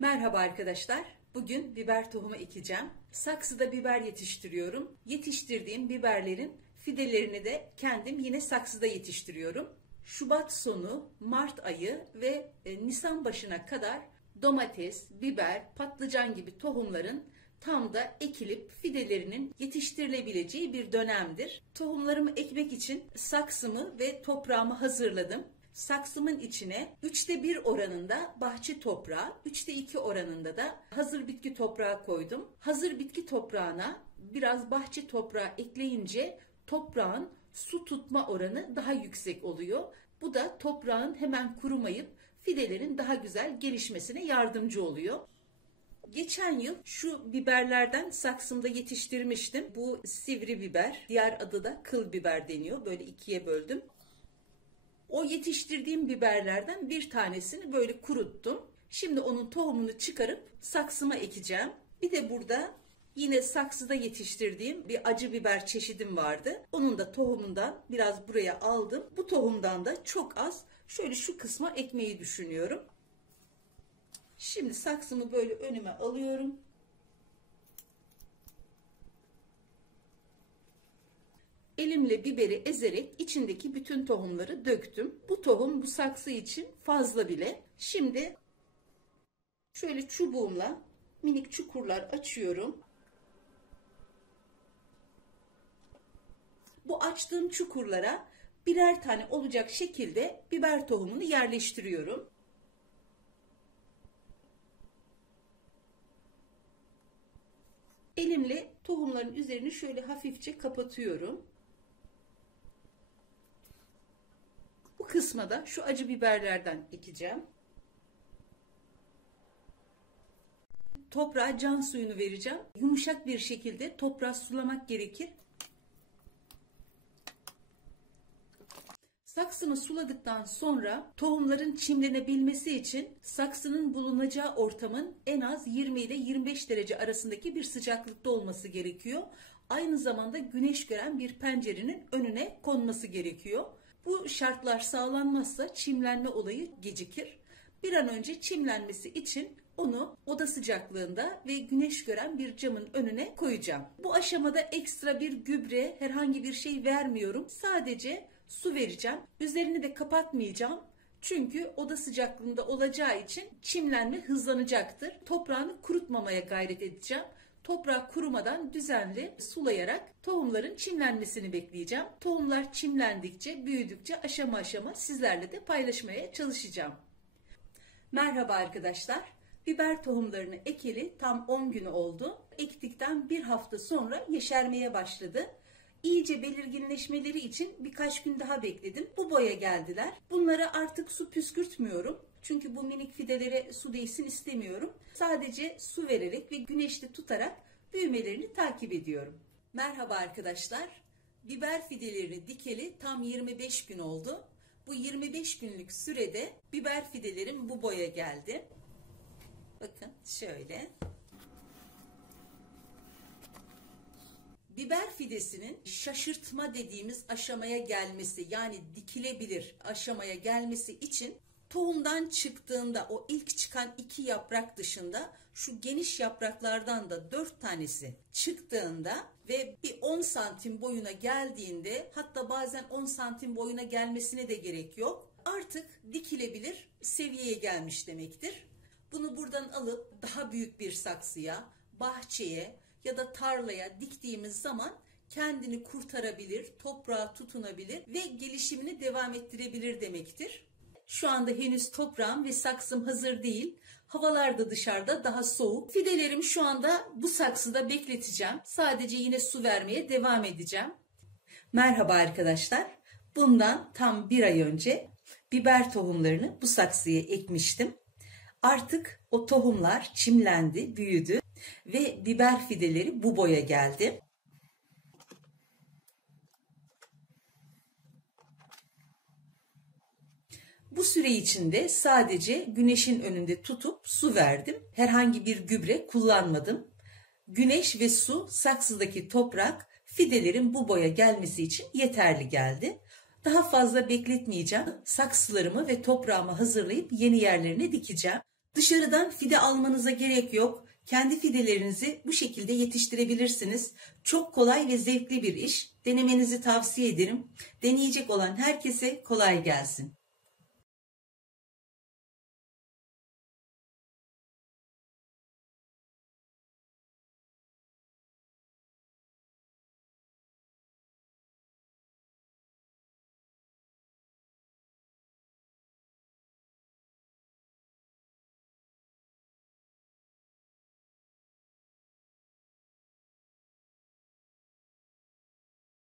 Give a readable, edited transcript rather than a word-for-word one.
Merhaba arkadaşlar. Bugün biber tohumu ekeceğim. Saksıda biber yetiştiriyorum. Yetiştirdiğim biberlerin fidelerini de kendim yine saksıda yetiştiriyorum. Şubat sonu, Mart ayı ve Nisan başına kadar domates, biber, patlıcan gibi tohumların tam da ekilip fidelerinin yetiştirilebileceği bir dönemdir. Tohumlarımı ekmek için saksımı ve toprağımı hazırladım. Saksımın içine 1/3 oranında bahçe toprağı, 2/3 oranında da hazır bitki toprağı koydum. Hazır bitki toprağına biraz bahçe toprağı ekleyince toprağın su tutma oranı daha yüksek oluyor. Bu da toprağın hemen kurumayıp fidelerin daha güzel gelişmesine yardımcı oluyor. Geçen yıl şu biberlerden saksımda yetiştirmiştim. Bu sivri biber, diğer adı da kıl biber deniyor. Böyle ikiye böldüm. O yetiştirdiğim biberlerden bir tanesini böyle kuruttum. Şimdi onun tohumunu çıkarıp saksıma ekeceğim. Bir de burada yine saksıda yetiştirdiğim bir acı biber çeşidim vardı. Onun da tohumundan biraz buraya aldım. Bu tohumdan da çok az şöyle şu kısma ekmeyi düşünüyorum. Şimdi saksımı böyle önüme alıyorum. Elimle biberi ezerek içindeki bütün tohumları döktüm. Bu tohum bu saksı için fazla bile. Şimdi şöyle çubuğumla minik çukurlar açıyorum. Bu açtığım çukurlara birer tane olacak şekilde biber tohumunu yerleştiriyorum. Elimle tohumların üzerini şöyle hafifçe kapatıyorum. Bu kısma da şu acı biberlerden ekeceğim. Toprağa can suyunu vereceğim. Yumuşak bir şekilde toprağı sulamak gerekir. Saksımı suladıktan sonra tohumların çimlenebilmesi için saksının bulunacağı ortamın en az 20 ile 25 derece arasındaki bir sıcaklıkta olması gerekiyor. Aynı zamanda güneş gören bir pencerenin önüne konması gerekiyor. Bu şartlar sağlanmazsa çimlenme olayı gecikir. Bir an önce çimlenmesi için onu oda sıcaklığında ve güneş gören bir camın önüne koyacağım. Bu aşamada ekstra bir gübre, herhangi bir şey vermiyorum. Sadece su vereceğim. Üzerini de kapatmayacağım. Çünkü oda sıcaklığında olacağı için çimlenme hızlanacaktır. Toprağını kurutmamaya gayret edeceğim. Toprak kurumadan düzenli sulayarak tohumların çimlenmesini bekleyeceğim. Tohumlar çimlendikçe, büyüdükçe aşama aşama sizlerle de paylaşmaya çalışacağım. Merhaba arkadaşlar. Biber tohumlarını ekeli tam 10 gün oldu. Ektikten bir hafta sonra yeşermeye başladı. İyice belirginleşmeleri için birkaç gün daha bekledim. Bu boya geldiler. Bunlara artık su püskürtmüyorum. Çünkü bu minik fidelere su değsin istemiyorum. Sadece su vererek ve güneşte tutarak büyümelerini takip ediyorum. Merhaba arkadaşlar. Biber fidelerini dikeli tam 25 gün oldu. Bu 25 günlük sürede biber fidelerim bu boya geldi. Bakın şöyle. Biber fidesinin şaşırtma dediğimiz aşamaya gelmesi, yani dikilebilir aşamaya gelmesi için tohumdan çıktığında o ilk çıkan 2 yaprak dışında şu geniş yapraklardan da 4 tanesi çıktığında ve bir 10 santim boyuna geldiğinde, hatta bazen 10 santim boyuna gelmesine de gerek yok, artık dikilebilir seviyeye gelmiş demektir. Bunu buradan alıp daha büyük bir saksıya, bahçeye ya da tarlaya diktiğimiz zaman kendini kurtarabilir, toprağa tutunabilir ve gelişimini devam ettirebilir demektir. Şu anda henüz toprağım ve saksım hazır değil. Havalar da dışarıda daha soğuk. Fidelerimi şu anda bu saksıda bekleteceğim. Sadece yine su vermeye devam edeceğim. Merhaba arkadaşlar. Bundan tam 1 ay önce biber tohumlarını bu saksıya ekmiştim. Artık o tohumlar çimlendi, büyüdü ve biber fideleri bu boya geldi. Bu süre içinde sadece güneşin önünde tutup su verdim. Herhangi bir gübre kullanmadım. Güneş ve su, saksıdaki toprak fidelerin bu boya gelmesi için yeterli geldi. Daha fazla bekletmeyeceğim. Saksılarımı ve toprağımı hazırlayıp yeni yerlerine dikeceğim. Dışarıdan fide almanıza gerek yok. Kendi fidelerinizi bu şekilde yetiştirebilirsiniz. Çok kolay ve zevkli bir iş. Denemenizi tavsiye ederim. Deneyecek olan herkese kolay gelsin.